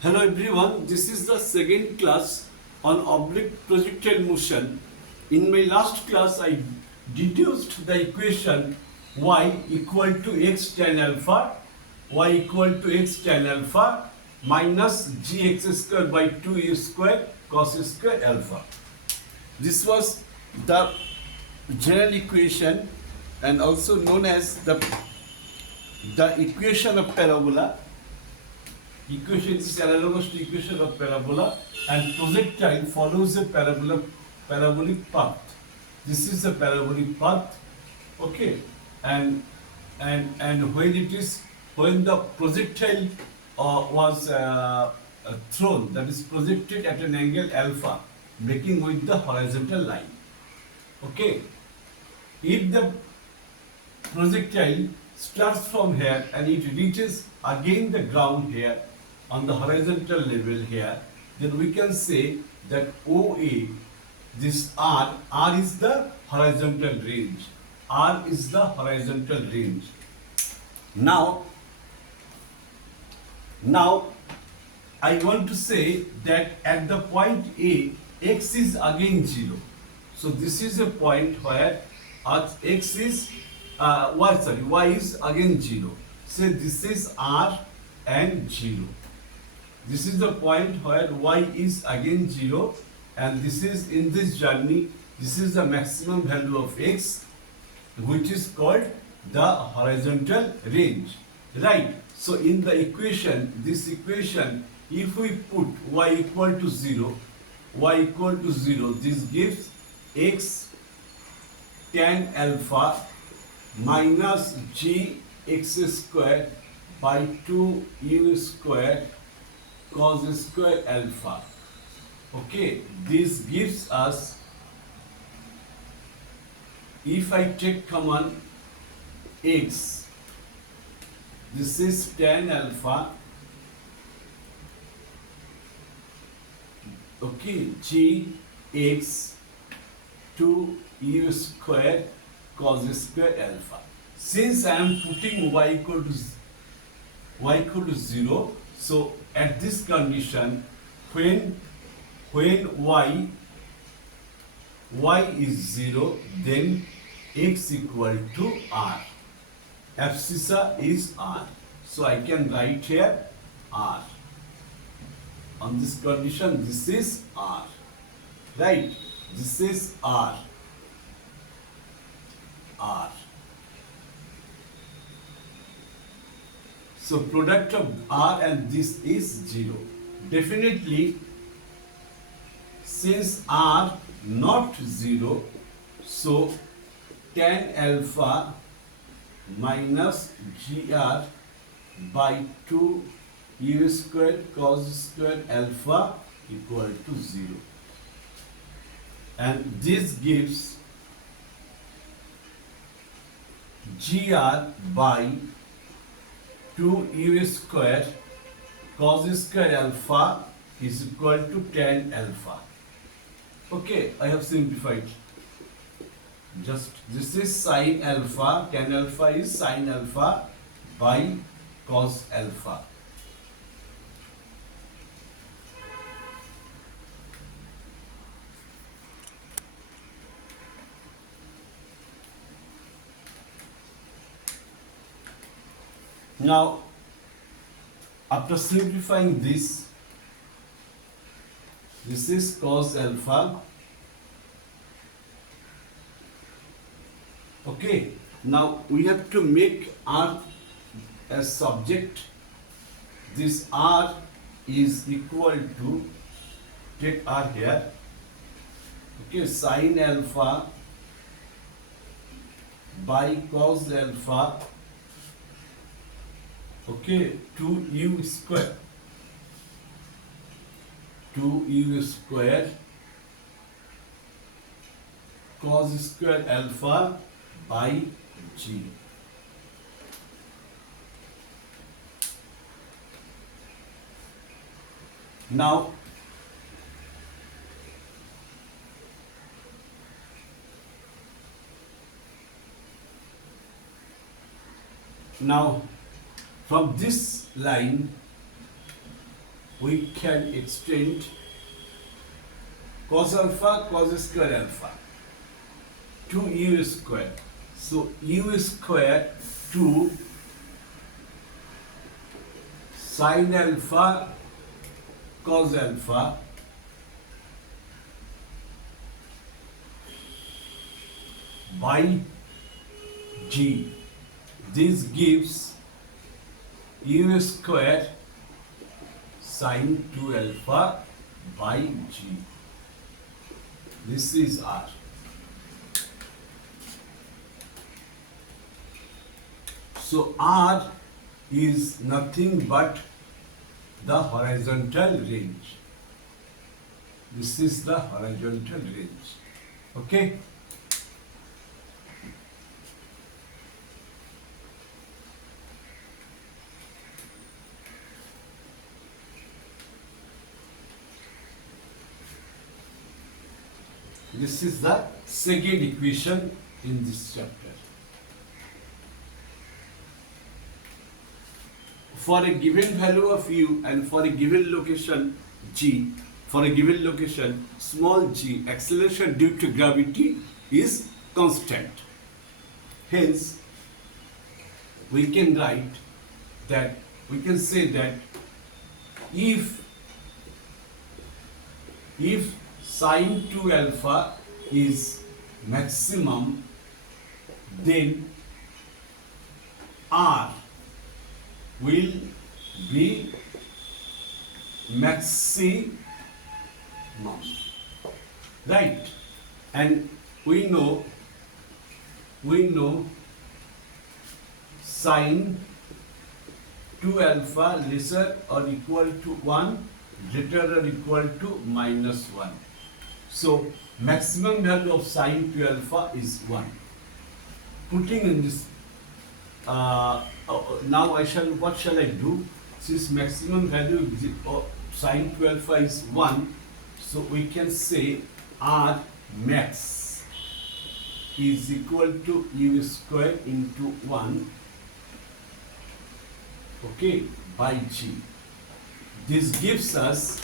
Hello everyone, this is the second class on oblique projectile motion. In my last class, I deduced the equation y equal to x tan alpha, y equal to x tan alpha minus gx square by 2u square cos square alpha. This was the general equation and also known as the equation of parabola. Equation is analogous to equation of parabola, and projectile follows a parabolic path. This is a parabolic path, okay, and when the projectile was thrown, that is projected at an angle alpha, making with the horizontal line, okay. If the projectile starts from here and it reaches again the ground here on the horizontal level here, then we can say that OA, this R is the horizontal range. R is the horizontal range. Now I want to say that at the point A, x is again 0. So this is a point where x is y is again 0. So this is R and 0. This is the point where y is again 0, and this is in this journey, this is the maximum value of x, which is called the horizontal range, right? So in the equation, this equation, if we put y equal to 0, this gives x tan alpha minus g x square by 2u square cos square alpha. Okay, this gives us, if I take common x, this is tan alpha, okay, g x 2u square cos square alpha. Since I am putting y equal to 0, so at this condition, when y is 0, then x equal to r. Abscissa is r. So I can write here r. On this condition, this is r. Right? This is r. R. So product of r and this is 0. Definitely, since r not 0, so tan alpha minus gr by 2 u squared cos square alpha equal to 0. And this gives gr by 2u square cos square alpha is equal to tan alpha. Okay, I have simplified. Just this is sin alpha, tan alpha is sin alpha by cos alpha. Now, after simplifying this is cos alpha. Okay, now we have to make r as subject. This r is equal to, take r here, okay, sin alpha by cos alpha, okay, 2u square cos square alpha by g. Now from this line we can extend cos alpha, cos square alpha to u square. So u square to sin alpha cos alpha by g. This gives u square sin 2 alpha by g. This is R. So R is nothing but the horizontal range. This is the horizontal range. Okay? This is the second equation in this chapter. For a given value of u and for a given location g, for a given location small g, acceleration due to gravity is constant. Hence, we can write that, we can say that if sin 2 alpha is maximum, then R will be maximum, right? And we know sin 2 alpha lesser or equal to 1, greater or equal to -1. So maximum value of sin 2 alpha is 1. Putting in this, now what shall I do? Since maximum value of sin 2 alpha is 1, so we can say R max is equal to u square into 1, okay, by g. This gives us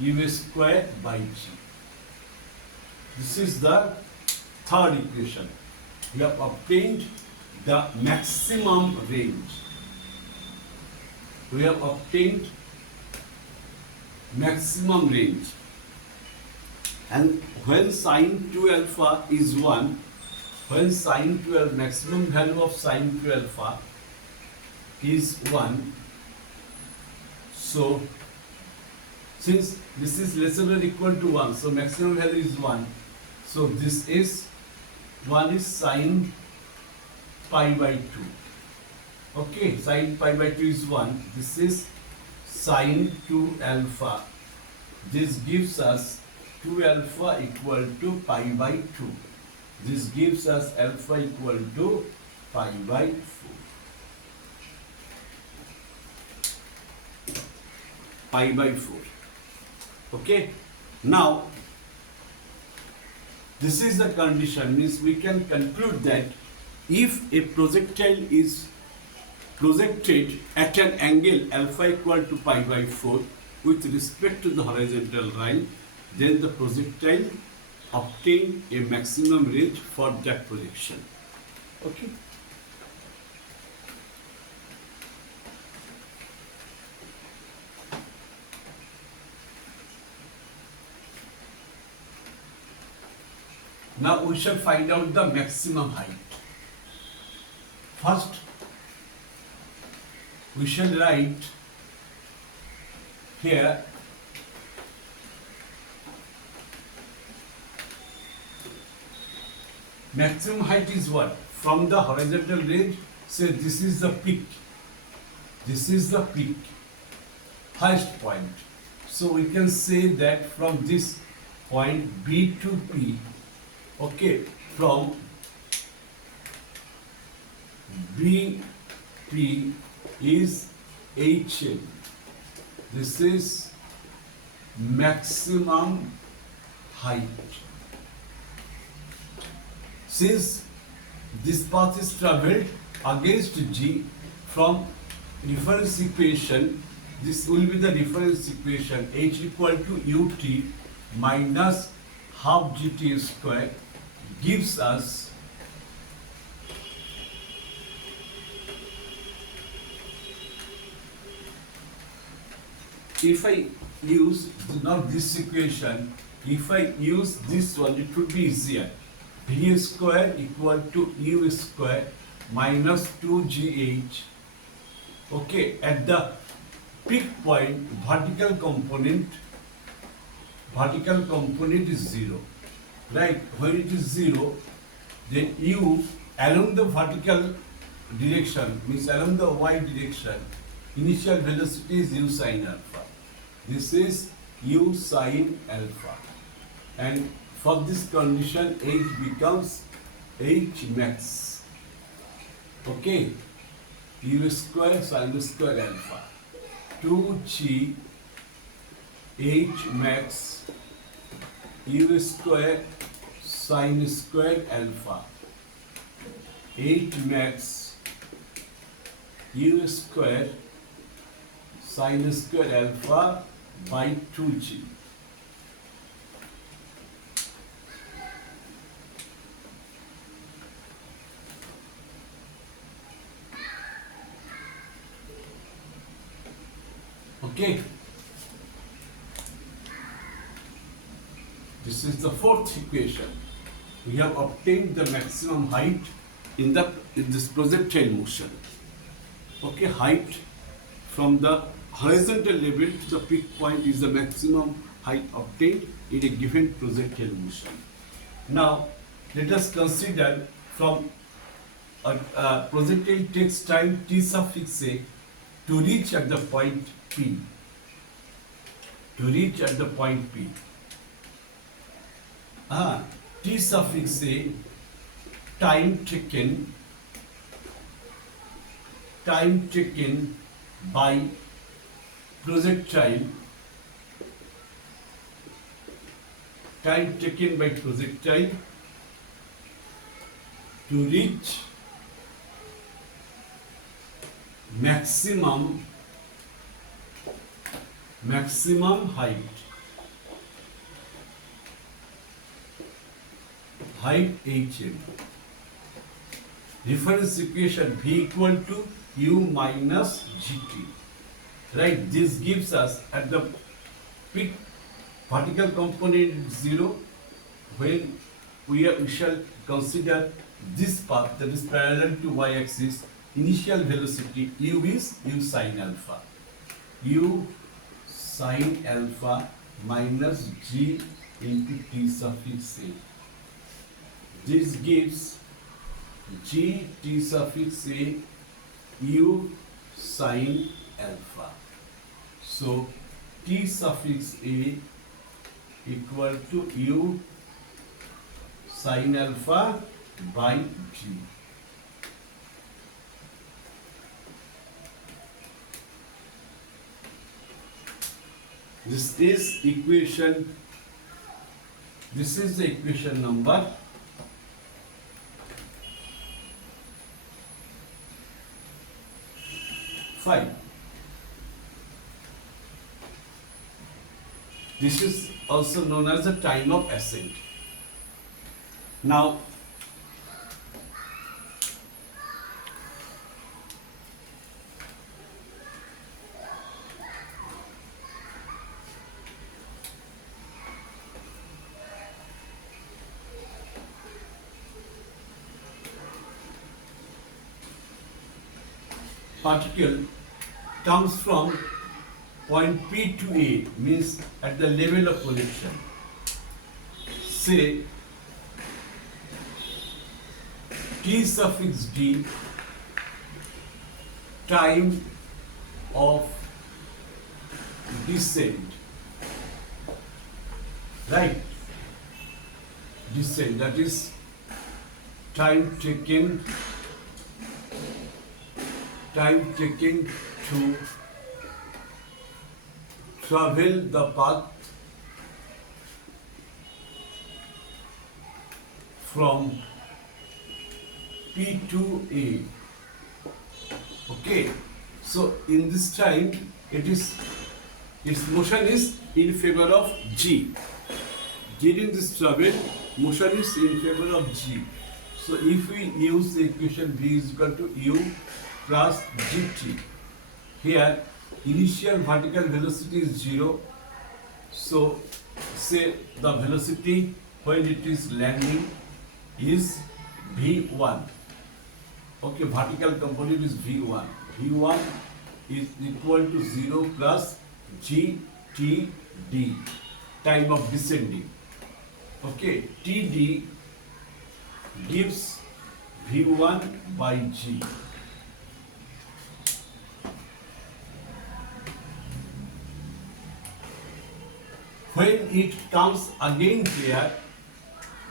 u square by g. This is the third equation. We have obtained the maximum range. We have obtained maximum range. And when sin 2 alpha is 1, when sin 2 alpha, maximum value of sin 2 alpha is 1, so since this is lesser than or equal to 1, so maximum value is 1. So this is 1 is sin pi by 2. Okay, sin pi by 2 is 1. This is sin 2 alpha. This gives us 2 alpha equal to pi by 2. This gives us alpha equal to pi by 4. Pi by 4. Okay. Now, this is the condition, means we can conclude that if a projectile is projected at an angle alpha equal to pi by 4 with respect to the horizontal line, then the projectile obtain a maximum range for that projection. Okay. Now we shall find out the maximum height. First, we shall write here maximum height is what? From the horizontal range, say this is the peak. This is the peak, highest point. So we can say that from this point B to P, okay, from BP is HN. This is maximum height. Since this path is travelled against G, from reference equation, this will be the reference equation h equal to ut minus half gt square gives us if I use now this equation, if I use this one, it would be easier. V square equal to u square minus 2gh. Okay, at the peak point, vertical component is 0. Right? When it is 0, then u along the vertical direction, means along the y direction, initial velocity is u sin alpha. This is u sin alpha. And for this condition, h becomes h max. Okay? U square sin square alpha. 2g h max u square sin square alpha. H max u square sin square alpha by 2g. Okay. This is the fourth equation. We have obtained the maximum height in this projectile motion. Okay, height from the horizontal level to the peak point is the maximum height obtained in a given projectile motion. Now, let us consider from a projectile takes time t suffix a to reach at the point P. To reach at the point P. T suffix a time taken by projectile to reach maximum height hm. Reference equation V equal to u minus gt. Right, this gives us at the peak vertical component 0 when we shall consider this path that is parallel to y-axis. Initial velocity u is u sin alpha. U sin alpha minus g into t suffix a. This gives g t suffix a u sin alpha. So t suffix a equal to u sin alpha by g. This is the equation number 5. This is also known as the time of ascent. Now, particle comes from point P to A, means at the level of projection. Say T suffix D time of descent, right? Descent, that is time taken to travel the path from P to A. Okay, so in this time, its motion is in favor of G. During this travel, motion is in favor of G. So if we use the equation V is equal to U plus GT, here initial vertical velocity is 0. So say the velocity when it is landing is V1. Okay, vertical component is V1. V1 is equal to 0 plus GTD, time of descending. Okay, TD gives V1 by G. When it comes again here,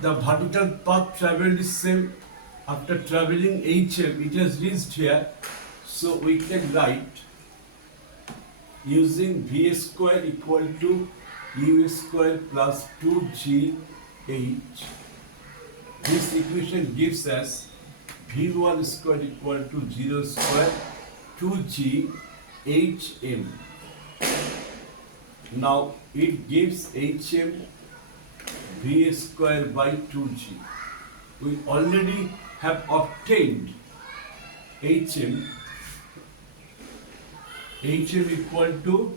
the vertical path traveled is same. After traveling HM, it has reached here. So we can write using V square equal to U square plus 2GH. This equation gives us V1 square equal to 0 square 2GHM. Now it gives HM V square by 2G. We already have obtained HM equal to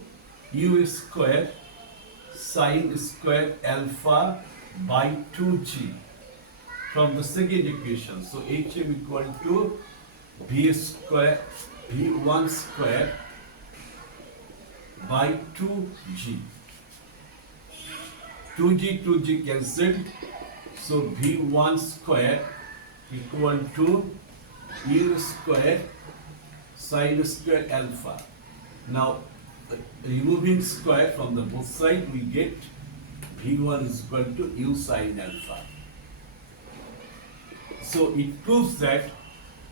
U square sine square alpha by 2G from the second equation. So HM equal to V square V1 square by 2G. 2G cancelled. So V1 square equal to U square sine square alpha. Now removing square from the both side, we get V1 is equal to U sine alpha. So it proves that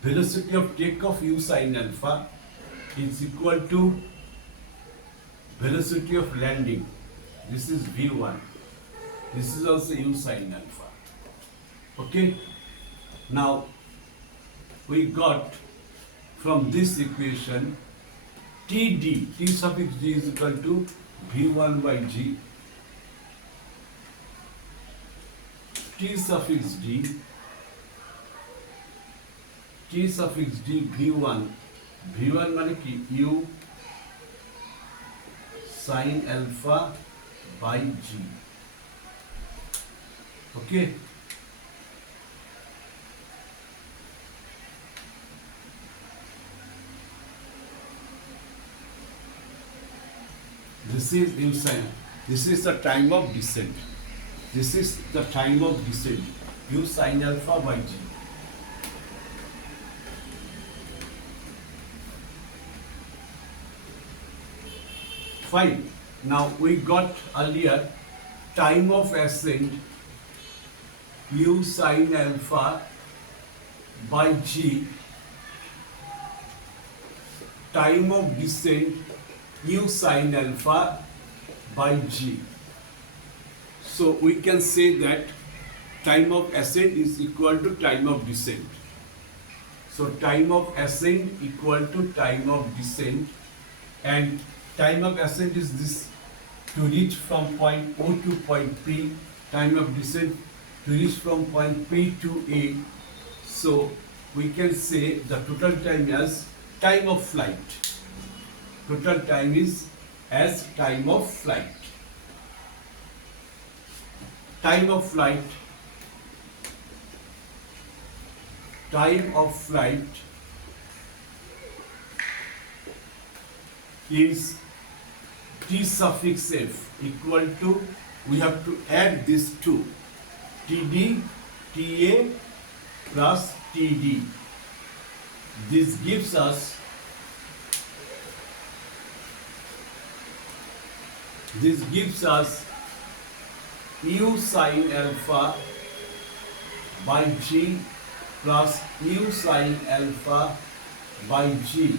velocity of takeoff U sine alpha is equal to velocity of landing. This is V1. This is also U sine alpha. Okay. Now we got from this equation TD, T suffix D is equal to V1 by G. T suffix D V1 মানে কি U sin alpha by G. Okay. This is U sin. This is the time of descent. This is the time of descent. U sin alpha by G. Fine. Now we got earlier time of ascent U sin alpha by G, time of descent U sin alpha by G. So we can say that time of ascent is equal to time of descent. So time of ascent equal to time of descent, and time of ascent is this, to reach from point O to point P, time of descent to reach from point P to A. So we can say the total time as time of flight. Total time is as time of flight. Time of flight. Time of flight is T suffix F equal to, we have to add this two, TD, TA plus TD. This gives us U sin alpha by G plus U sin alpha by G.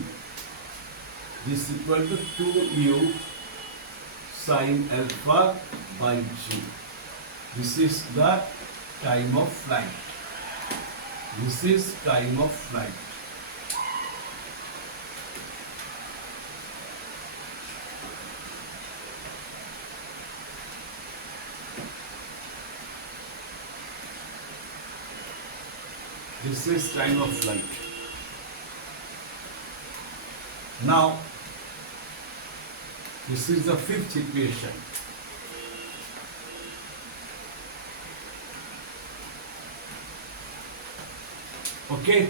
This is equal to 2U sin alpha by G. This is the time of flight. This is time of flight. This is time of flight. Now, this is the fifth equation. Okay?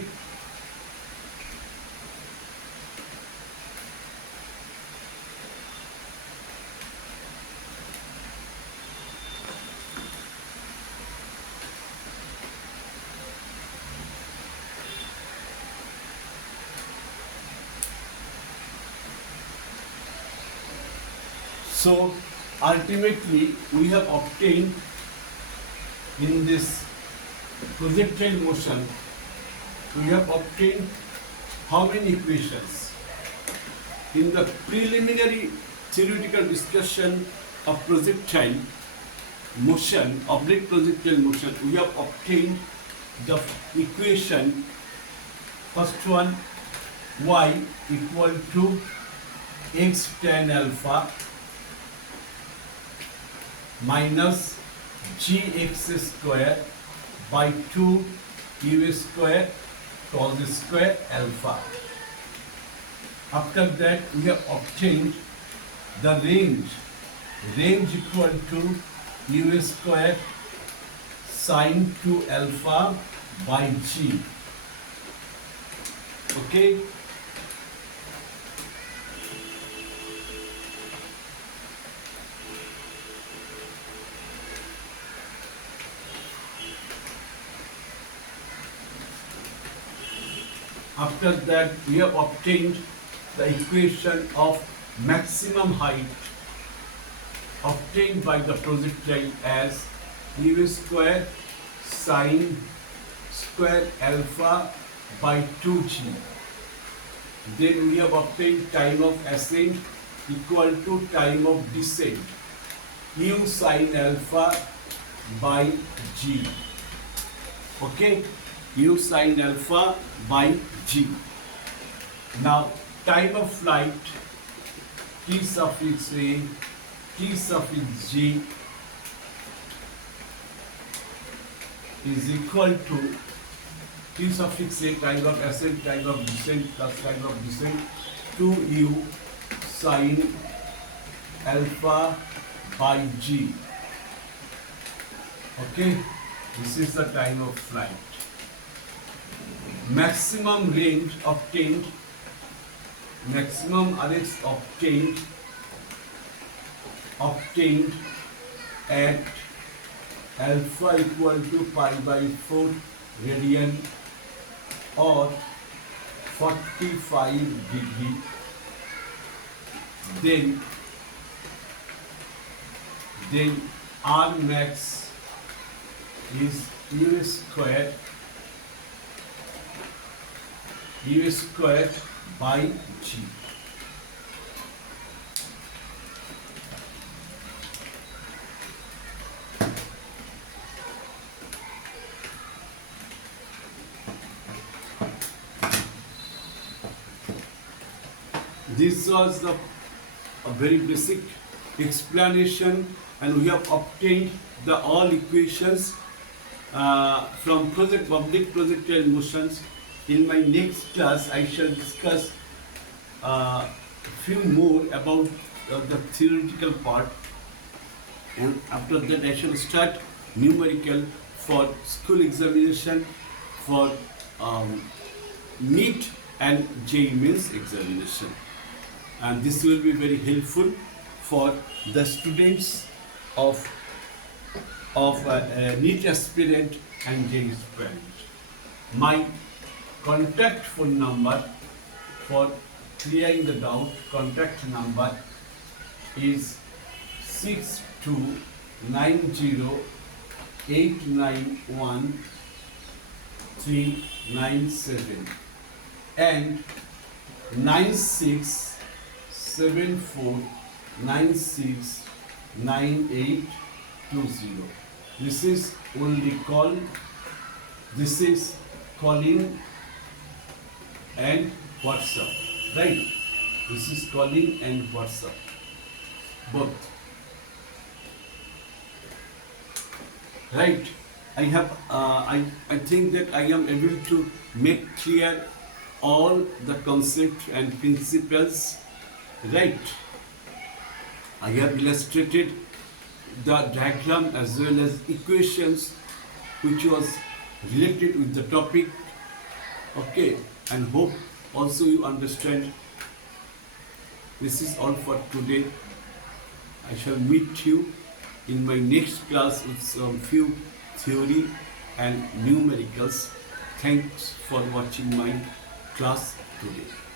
So ultimately we have obtained in this projectile motion, we have obtained how many equations? In the preliminary theoretical discussion of projectile motion, oblique projectile motion, we have obtained the equation, first one, y equal to x tan alpha minus gx square by 2 u square cos square alpha. After that we have obtained the range equal to u square sin 2 alpha by g. Okay? After that, we have obtained the equation of maximum height obtained by the projectile as u square sin square alpha by 2g. Then we have obtained time of ascent equal to time of descent, u sin alpha by g. Okay? U sin alpha by g. Now, time of flight, t suffix a, t suffix g is equal to t suffix a, time of ascent, time of descent plus time of descent, 2u sin alpha by g. Okay, this is the time of flight. Maximum range obtained, maximum RX obtained at alpha equal to pi by 4 radian or 45 degree. Then R max is u square by g. This was a very basic explanation, and we have obtained the all equations from oblique projectile motions. In my next class, I shall discuss a few more about the theoretical part, and after that I shall start numerical for school examination, for NEET and JEE Mains examination, and this will be very helpful for the students of NEET aspirant and JEE aspirant. My contact phone number for clearing the doubt, contact number is 6290891397 and 9674969820. This is only call. This is calling and WhatsApp, right? This is calling and WhatsApp, both, right? I think that I am able to make clear all the concepts and principles, right? I have illustrated the diagram as well as equations which was related with the topic, okay, and hope also you understand. This is all for today. I shall meet you in my next class with some few theory and numericals. Thanks for watching my class today.